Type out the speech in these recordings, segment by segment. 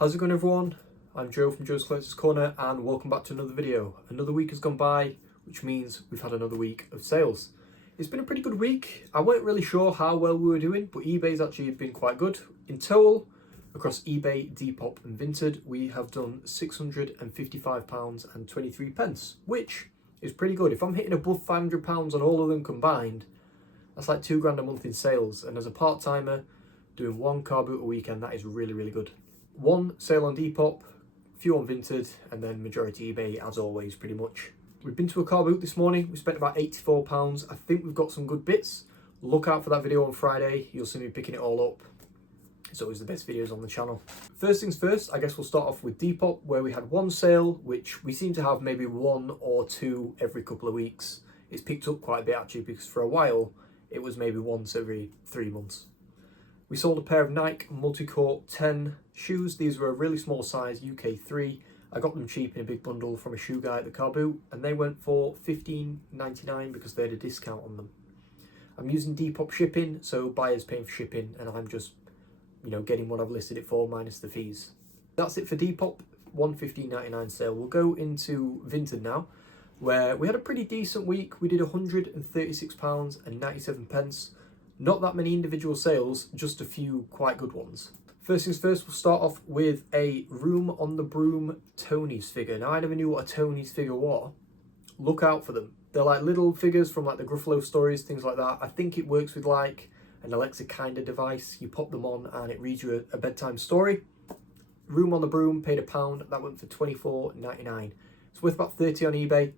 How's it going, everyone? I'm Joe from Joe's Collector's Corner and welcome back to another video. Another week has gone by, which means we've had another week of sales. It's been a pretty good week. I weren't really sure how well we were doing, but eBay's actually been quite good. In total, across eBay, Depop and Vinted, we have done £655.23, which is pretty good. If I'm hitting above £500 on all of them combined, that's like £2 a month in sales. And as a part-timer, doing one car boot a weekend, that is really, really good. One sale on Depop, few on Vinted, and then majority eBay as always, pretty much. We've been to a car boot this morning. We spent about £84. I think we've got some good bits. Look out for that video on Friday. You'll see me picking it all up. It's always the best videos on the channel. First things first, I guess we'll start off with Depop, where we had one sale, which we seem to have maybe one or two every couple of weeks. It's picked up quite a bit actually, because for a while it was maybe once every 3 months. We sold a pair of Nike Multicourt 10 shoes. These were a really small size, UK 3. I got them cheap in a big bundle from a shoe guy at the car boot, and they went for $15.99 because they had a discount on them. I'm using Depop shipping, so buyers paying for shipping, and I'm just, getting what I've listed it for minus the fees. That's it for Depop, one $15.99 sale. We'll go into Vinted now, where we had a pretty decent week. We did £136.97. Not that many individual sales, just a few quite good ones. First things first, we'll start off with a Room on the Broom Tony's figure. Now, I never knew what a Tony's figure was. Look out for them. They're like little figures from like the Gruffalo stories, things like that. I think it works with like an Alexa kind of device. You pop them on and it reads you a bedtime story. Room on the Broom, paid £1. That went for $24.99. It's worth about 30 on eBay.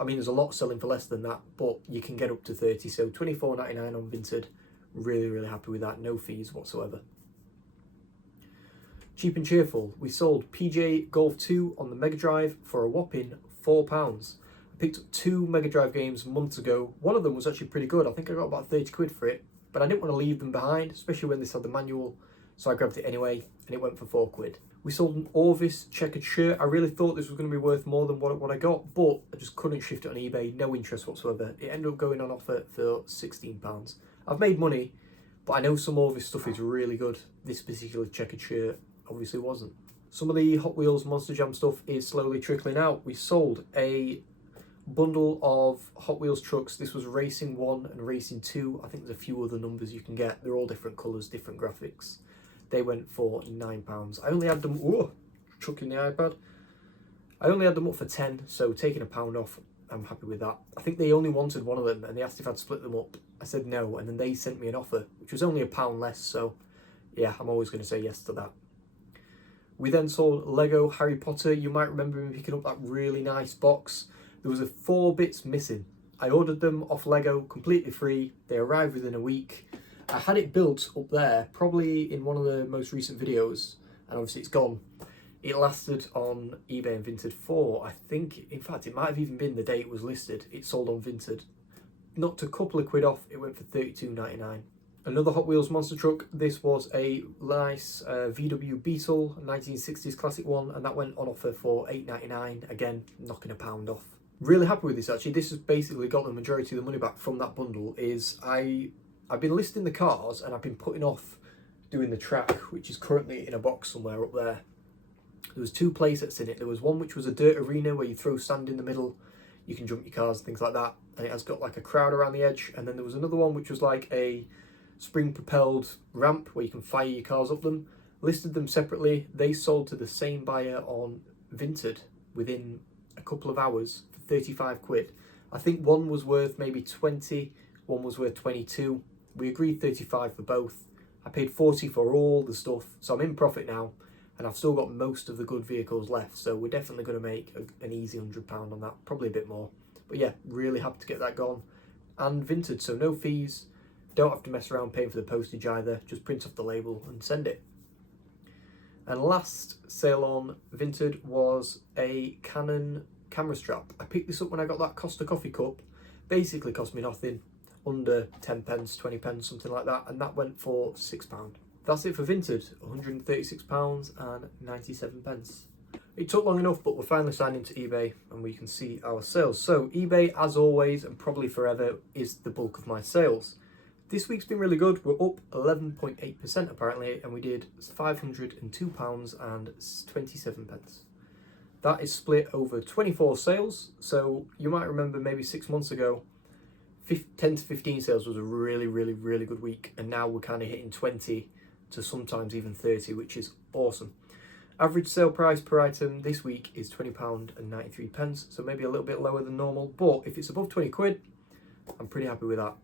I mean, there's a lot selling for less than that, but you can get up to 30. So $24.99 on Vinted. Really, really happy with that. No fees whatsoever. Cheap and cheerful. We sold PJ Golf 2 on the Mega Drive for a whopping £4. I picked up 2 Mega Drive games months ago. One of them was actually pretty good. I think I got about 30 quid for it, but I didn't want to leave them behind, especially when this had the manual. So I grabbed it anyway, and it went for £4. We sold an Orvis checkered shirt. I really thought this was going to be worth more than what I got, but I just couldn't shift it on eBay. No interest whatsoever. It ended up going on offer for £16. I've made money, but I know some Orvis stuff is really good. This particular checkered shirt obviously wasn't. Some of the Hot Wheels Monster Jam stuff is slowly trickling out. We sold a bundle of Hot Wheels trucks. This was Racing 1 and Racing 2. I think there's a few other numbers you can get. They're all different colours, different graphics. They went for £9. I only had them, chucking the iPad. I only had them up for 10, so taking £1 off, I'm happy with that. I think they only wanted one of them and they asked if I'd split them up. I said no, and then they sent me an offer, which was only £1 less, so yeah, I'm always going to say yes to that. We then sold Lego Harry Potter. You might remember me picking up that really nice box. There was 4 bits missing. I ordered them off Lego, completely free. They arrived within a week. I had it built up there, probably in one of the most recent videos, and obviously it's gone. It lasted on eBay and Vinted for, I think, in fact, it might have even been the day it was listed. It sold on Vinted. Knocked a couple of quid off, it went for £32.99. Another Hot Wheels monster truck. This was a nice VW Beetle, 1960s classic one, and that went on offer for £8.99. Again, knocking £1 off. Really happy with this actually. This has basically got the majority of the money back from that bundle. I've been listing the cars and I've been putting off doing the track, which is currently in a box somewhere up there. There was 2 play sets in it. There was one which was a dirt arena where you throw sand in the middle, you can jump your cars, things like that, and it has got like a crowd around the edge. And then there was another one which was like a spring propelled ramp where you can fire your cars up them. Listed them separately. They sold to the same buyer on Vinted within a couple of hours for 35 quid. I think one was worth maybe 20, one was worth 22. We agreed 35 for both. I paid 40 for all the stuff, so I'm in profit now, and I've still got most of the good vehicles left, so we're definitely going to make an easy £100 on that, probably a bit more. But yeah, really happy to get that gone. And Vinted, so no fees, don't have to mess around paying for the postage either, just print off the label and send it. And last sale on Vinted was a Canon camera strap. I picked this up when I got that Costa coffee cup. Basically cost me nothing, under 10 pence, 20 pence, something like that, and that went for £6. That's it for Vinted, £136.97. It took long enough, but we're finally signed into eBay and we can see our sales. So eBay, as always, and probably forever, is the bulk of my sales. This week's been really good. We're up 11.8% apparently, and we did £502.27. That is split over 24 sales. So you might remember maybe 6 months ago, 10 to 15 sales was a really, really, really good week. And now we're kind of hitting 20 to sometimes even 30, which is awesome. Average sale price per item this week is £20.93. So maybe a little bit lower than normal. But if it's above 20 quid, I'm pretty happy with that.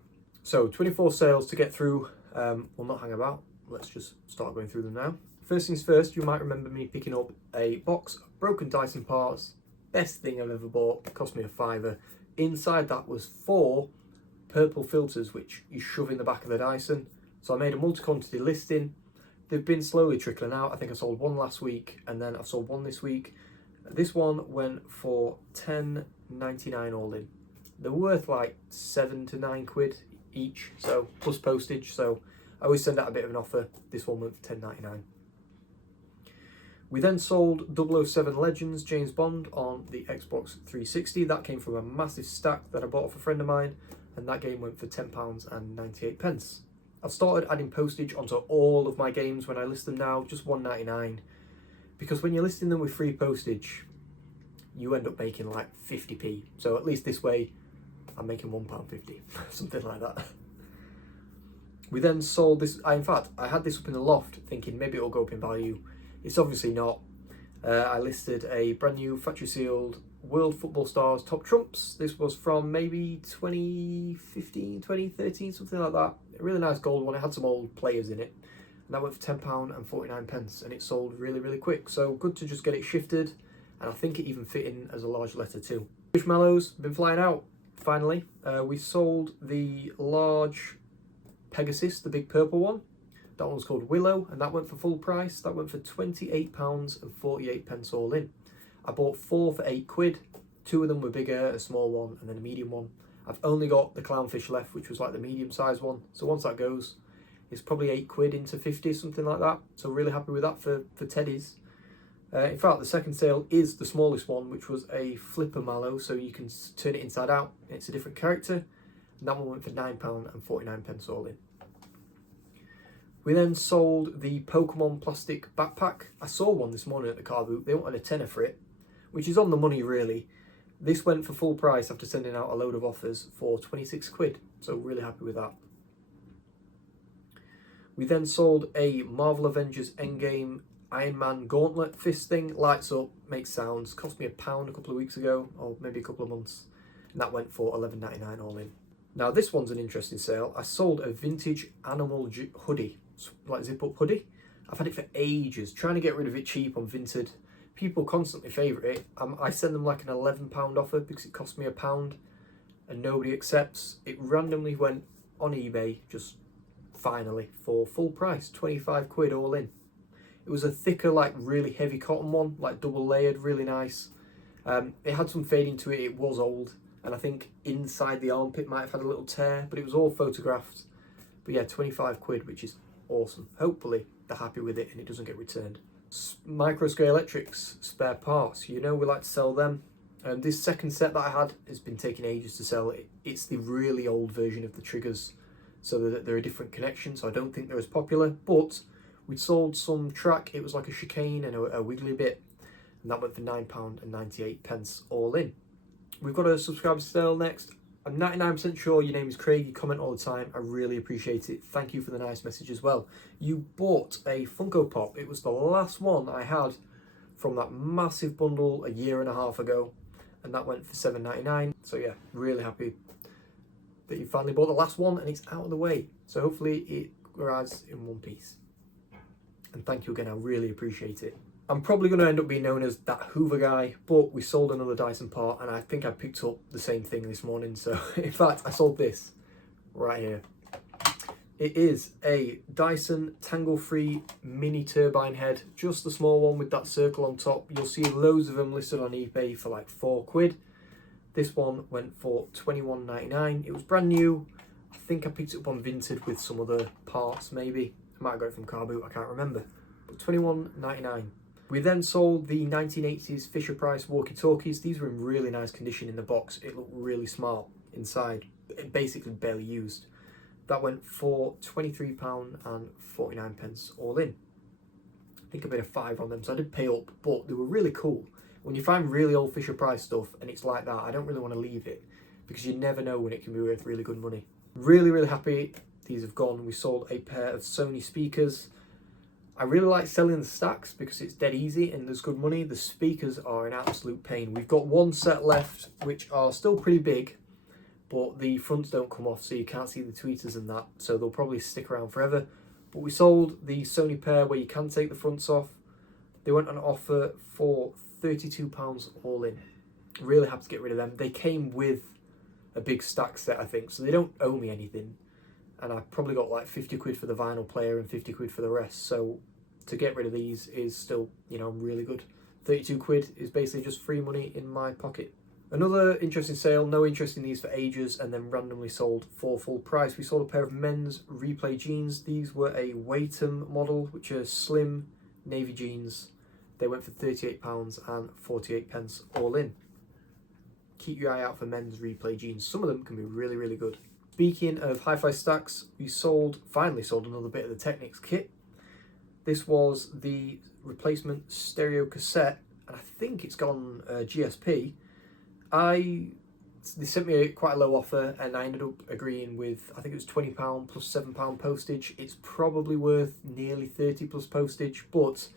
So 24 sales to get through. We'll not hang about. Let's just start going through them now. First things first, you might remember me picking up a box of broken Dyson parts. Best thing I've ever bought. It cost me a £5. Inside that was 4 purple filters which you shove in the back of the Dyson. So I made a multi-quantity listing. They've been slowly trickling out. I think I sold one last week and then I've sold one this week. This one went for £10.99 all in. They're worth like 7 to 9 quid each, so plus postage. So I always send out a bit of an offer. This one went for £10.99. We then sold 007 Legends James Bond on the Xbox 360. That came from a massive stack that I bought off a friend of mine, and that game went for £10.98. I've started adding postage onto all of my games when I list them now, just £1.99, because when you're listing them with free postage, you end up making like 50p. So at least this way, I'm making £1.50, something like that. We then sold this. In fact, I had this up in the loft thinking maybe it'll go up in value. It's obviously not. I listed a brand new factory sealed World Football Stars Top Trumps. This was from maybe 2015, 2013, something like that. A really nice gold one. It had some old players in it. And that went for £10.49, and it sold really, really quick. So good to just get it shifted. And I think it even fit in as a large letter too. Squishmallows been flying out, finally. We sold the large Pegasus, the big purple one. That one was called Willow, and that went for full price. That went for £28.48 all in. I bought 4 for 8 quid. 2 of them were bigger, a small one, and then a medium one. I've only got the clownfish left, which was like the medium sized one. So once that goes, it's probably 8 quid into 50, something like that. So really happy with that for teddies. In fact, the second sale is the smallest one, which was a flipper mallow, so you can turn it inside out. It's a different character. And that one went for £9.49 all in. We then sold the Pokemon plastic backpack. I saw one this morning at the car boot. They wanted a tenner for it, which is on the money really. This went for full price after sending out a load of offers for 26 quid. So really happy with that. We then sold a Marvel Avengers Endgame Iron Man gauntlet fist thing. Lights up, makes sounds. Cost me £1 a couple of weeks ago, or maybe a couple of months. And that went for £11.99 all in. Now this one's an interesting sale. I sold a vintage animal hoodie, like zip up hoodie. I've had it for ages, trying to get rid of it cheap on Vinted. People constantly favourite it. I send them like an £11 offer because it cost me £1 and nobody accepts. It randomly went on eBay just finally for full price, 25 quid all in. It was a thicker, like really heavy cotton one, like double layered, really nice. It had some fading to it, it was old. And I think inside the armpit might have had a little tear, but it was all photographed. But yeah, 25 quid, which is awesome. Hopefully they're happy with it and it doesn't get returned. Microscale Electrics spare parts, you know we like to sell them. This second set that I had has been taking ages to sell. It's the really old version of the triggers, so that they're a different connection, so I don't think they're as popular. But we sold some track. It was like a chicane and a wiggly bit, and that went for £9.98 all in. We've got a subscriber sale next. I'm 99% sure your name is Craig. You comment all the time. I really appreciate it. Thank you for the nice message as well. You bought a Funko Pop. It was the last one I had from that massive bundle a year and a half ago, and that went for £7.99. So yeah, really happy that you finally bought the last one and it's out of the way. So hopefully it arrives in one piece. And thank you again. I really appreciate it. I'm probably going to end up being known as that Hoover guy, but we sold another Dyson part and I think I picked up the same thing this morning. So in fact, I sold this right here. It is a Dyson tangle-free mini turbine head, just the small one with that circle on top. You'll see loads of them listed on eBay for like 4 quid. This one went for £21.99. It was brand new. I think I picked it up on Vinted with some other parts maybe. I might have got it from Car Boot, I can't remember. But £21.99. We then sold the 1980s Fisher-Price walkie-talkies. These were in really nice condition in the box. It looked really smart inside. It basically barely used. That went for £23.49 all in. I think I paid a £5 on them, so I did pay up, but they were really cool. When you find really old Fisher Price stuff and it's like that, I don't really want to leave it because you never know when it can be worth really good money. Really, really happy these have gone. We sold a pair of Sony speakers. I really like selling the stacks because it's dead easy and there's good money. The speakers are an absolute pain. We've got one set left, which are still pretty big, but the fronts don't come off, so you can't see the tweeters and that, so they'll probably stick around forever. But we sold the Sony pair where you can take the fronts off. They went on offer for £32 all in. Really happy to get rid of them. They came with a big stack set, I think, so they don't owe me anything. And I probably got like 50 quid for the vinyl player and 50 quid for the rest. So to get rid of these is still, really good. 32 quid is basically just free money in my pocket. Another interesting sale, no interest in these for ages, and then randomly sold for full price. We sold a pair of men's replay jeans. These were a Waitem model, which are slim navy jeans. They went for £38.48 all in. Keep your eye out for men's replay jeans. Some of them can be really, really good. Speaking of hi-fi stacks, we finally sold another bit of the Technics kit. This was the replacement stereo cassette, and I think it's gone GSP. They sent me quite a low offer, and I ended up agreeing with, I think it was £20 plus £7 postage. It's probably worth nearly 30 plus postage, but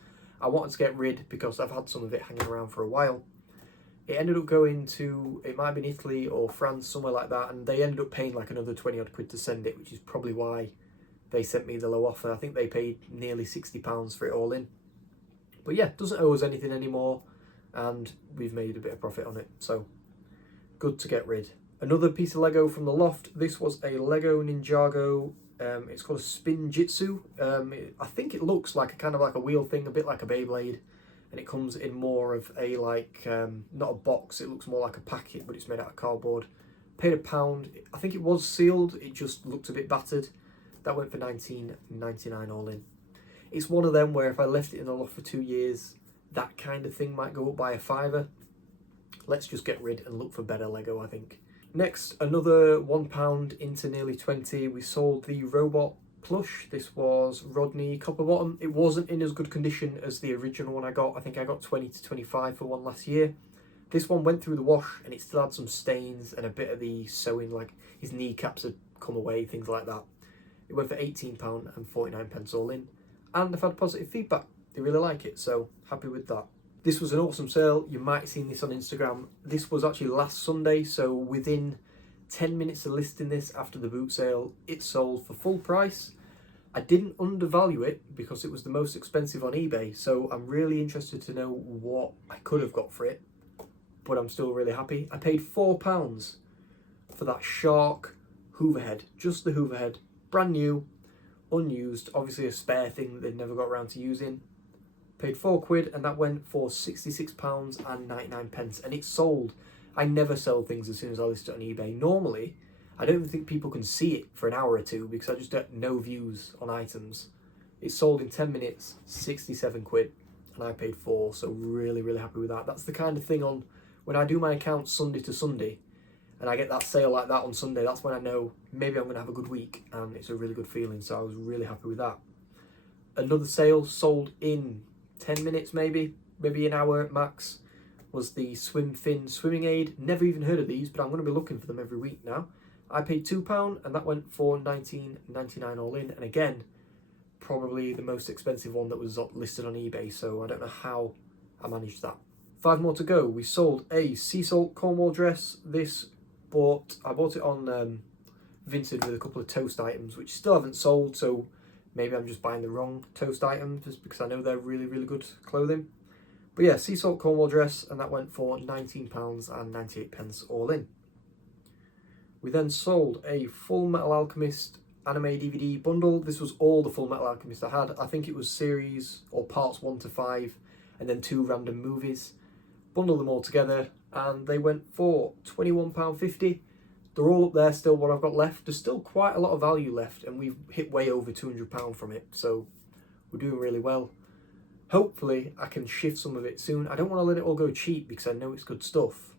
I wanted to get rid because I've had some of it hanging around for a while. It ended up going to, it might have been Italy or France, somewhere like that, and they ended up paying like another 20 odd quid to send it, which is probably why they sent me the low offer. I think they paid nearly £60 for it all in. But yeah, doesn't owe us anything anymore, and we've made a bit of profit on it, so good to get rid. Another piece of Lego from the loft. This was a Lego Ninjago. It's called a Spin Jitsu. I think it looks like a wheel thing, a bit like a Beyblade. And it comes in more of a not a box, it looks more like a packet, but it's made out of cardboard. Paid £1. I think it was sealed, it just looked a bit battered. That went for £19.99 all in. It's one of them where if I left it in the loft for 2 years, that kind of thing might go up by a £5. Let's just get rid and look for better Lego, I think. Next, another £1 into nearly 20. We sold the robot plush. This was Rodney Copper Bottom. It wasn't in as good condition as the original one I got. I think I got 20 to 25 for one last year. This one went through the wash and it still had some stains and a bit of the sewing, like his kneecaps had come away, things like that. It went for £18.49 all in. And I've had positive feedback. They really like it, so happy with that. This was an awesome sale. You might have seen this on Instagram. This was actually last Sunday, so within 10 minutes of listing this after the boot sale, it sold for full price. I didn't undervalue it because it was the most expensive on eBay, so I'm really interested to know what I could have got for it, but I'm still really happy. I paid £4 for that Shark Hoover head, just the Hoover head, brand new, unused, obviously a spare thing that they'd never got around to using. Paid £4 and that went for £66.99 and it sold. I never sell things as soon as I list it on eBay. Normally, I don't even think people can see it for an hour or two because I just get no views on items. It sold in 10 minutes, 67 quid, and I paid £4, so really, really happy with that. That's the kind of thing on when I do my account Sunday to Sunday, and I get that sale like that on Sunday, that's when I know maybe I'm going to have a good week, and it's a really good feeling, so I was really happy with that. Another sale sold in 10 minutes maybe an hour max, was the Swim Fin swimming aid. Never even heard of these, but I'm going to be looking for them every week now. I paid £2 and that went for £19.99 all in, and again, probably the most expensive one that was listed on eBay, so I don't know how I managed that. 5 more to go. We sold a sea salt Cornwall dress. I bought it on Vinted with a couple of toast items, which still haven't sold, so maybe I'm just buying the wrong toast items just because I know they're really, really good clothing. But yeah, sea salt Cornwall dress, and that went for £19.98 all in. We then sold a Full Metal Alchemist anime DVD bundle. This was all the Full Metal Alchemist I had. I think it was series or parts 1 to 5 and then 2 random movies. Bundled them all together and they went for £21.50. They're all up there still, what I've got left. There's still quite a lot of value left and we've hit way over £200 from it, so we're doing really well. Hopefully I can shift some of it soon. I don't want to let it all go cheap because I know it's good stuff.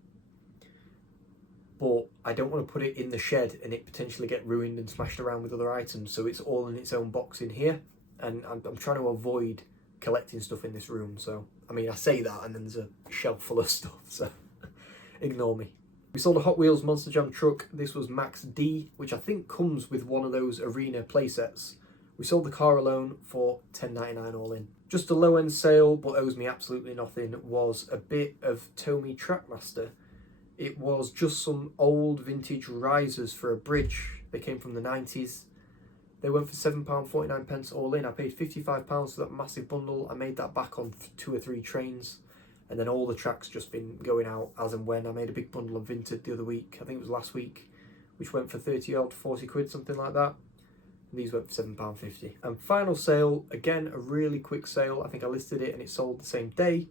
but I don't want to put it in the shed and it potentially get ruined and smashed around with other items, so it's all in its own box in here, and I'm trying to avoid collecting stuff in this room. So I mean, I say that and then there's a shelf full of stuff, so ignore me. We sold a Hot Wheels Monster Jam truck. This was Max D, which I think comes with one of those arena playsets. We sold the car alone for $10.99 all in. Just a low end sale, but owes me absolutely nothing, was a bit of Tomy Trackmaster. It was just some old vintage risers for a bridge. They came from the 90s. They went for £7.49 all in. I paid £55 for that massive bundle. I made that back on 2 or 3 trains. And then all the tracks just been going out as and when. I made a big bundle of Vinted the other week. I think it was last week, which went for 30 odd, 40 quid, something like that. And these went for £7.50. And final sale, again, a really quick sale. I think I listed it and it sold the same day.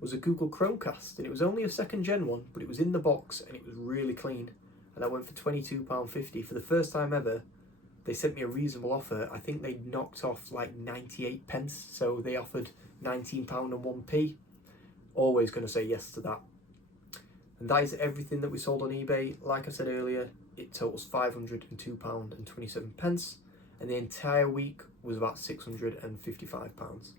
Was a Google Chromecast, and it was only a 2nd gen one, but it was in the box and it was really clean, and that went for £22.50. For the first time ever, they sent me a reasonable offer. I think they knocked off like 98 pence, so they offered £19 and 1p. Always going to say yes to that. And that is everything that we sold on eBay. Like I said earlier, it totals £502 and 27 pence, and the entire week was about £655.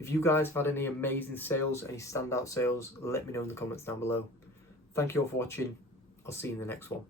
If you guys have had any amazing sales, any standout sales, let me know in the comments down below. Thank you all for watching. I'll see you in the next one.